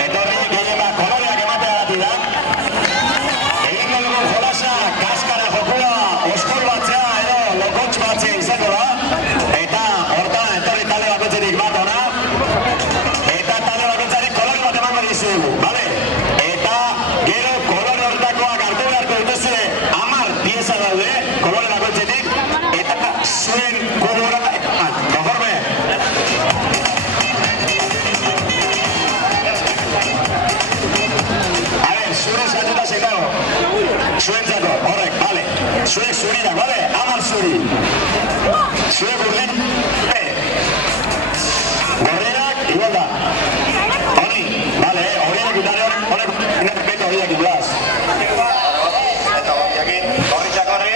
etorri gehien bat koloreak emateagatik da. Egingo dugu jolasa, kaskara jokua, oskol batzea edo lokotx batzea izango da. Eta hortan etorri talde bakoitzetik bat ona. Eta talde bakoitzetik kolore bat emango dizugu, bale? Eta gero kolore horretakoak hartu beharko dituzue 10 pieza daude, kolore bakoitzetik. Eta zuen kolora eman, konforme? Zure eskatuta zekago, zuentzako, horrek, bale. Zuek zuriak, bale, 10 zuri. Zuek urdin, gorriak, igual da. Honi, bale, horiak itare honek nerpeto horiak iguaz. Eta horiakin, gorritxak horri.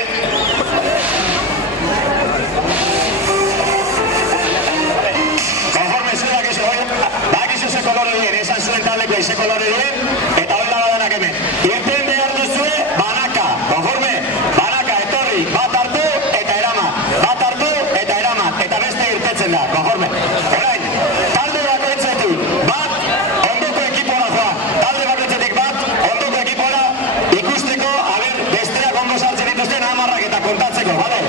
Konforme zuenak izo, bak izo ze kolore dien, esan zuen taldeko ize kolore dien, eta hori da badenak hemen. Irten behar duzue, banaka, konforme, banaka, etorri, bat hartu eta eraman, bat hartu eta eraman, eta beste irtetzen da, konforme. Orain, talde bakoitzetik bat, ondoko ekipora joan, talde bakoitzetik bat, ondoko ekipora ikusteko, besteak ondo sartzen dituzten 10 eta kontatzeko, bale?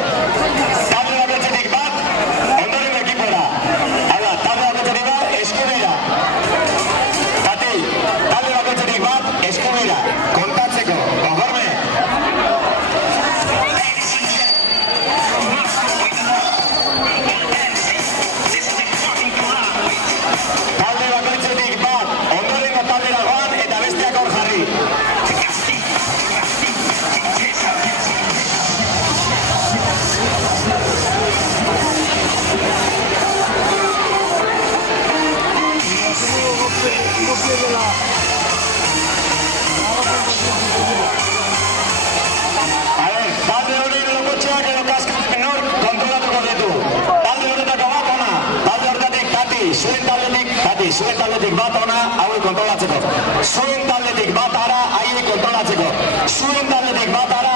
Talde bakoitzetik bat, ondoriko ekipora. Hala, talde bakoitzetik bat, eskubira. Tati, talde bakoitzetik bat, eskubira. Kontatzeko, konforme? Talde bakoitzetik bat, ondoriko taldera joan eta besteak hor jarri. Talde horien lokotxeak edo kaskaren hor kontrolatuko ditu. Talde horretako bat ona, talde horretatik Tati, zuen taldetik bat ona hauek kontrolatzeko. Zuen taldetik bat ara haiek kontrolatzeko. Zuen taldetik bat ara